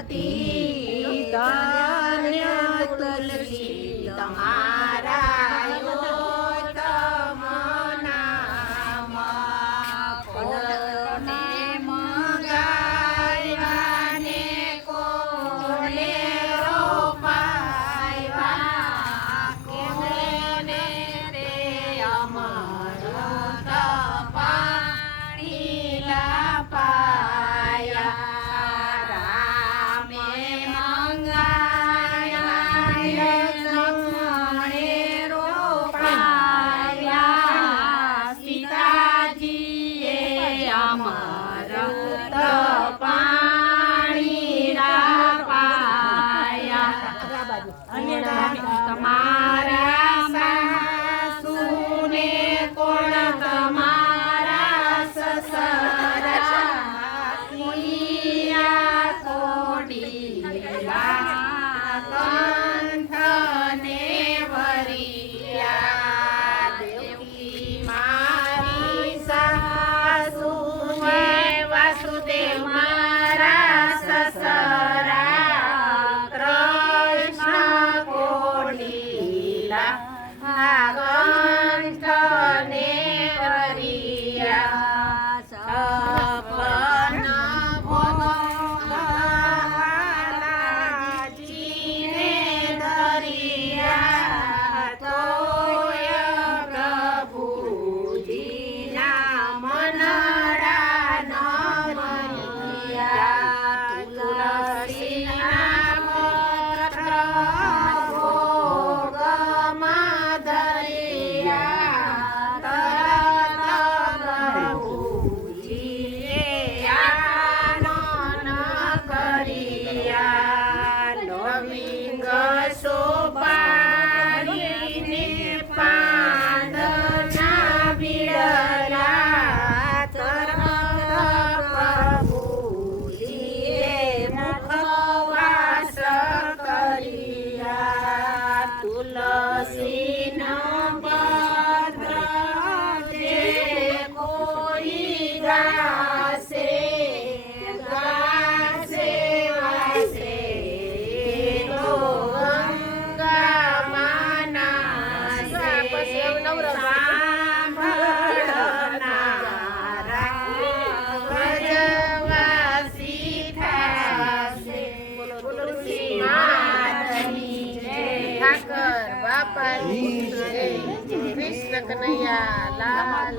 ati. amara นะา Krishna Kanaiya Lal.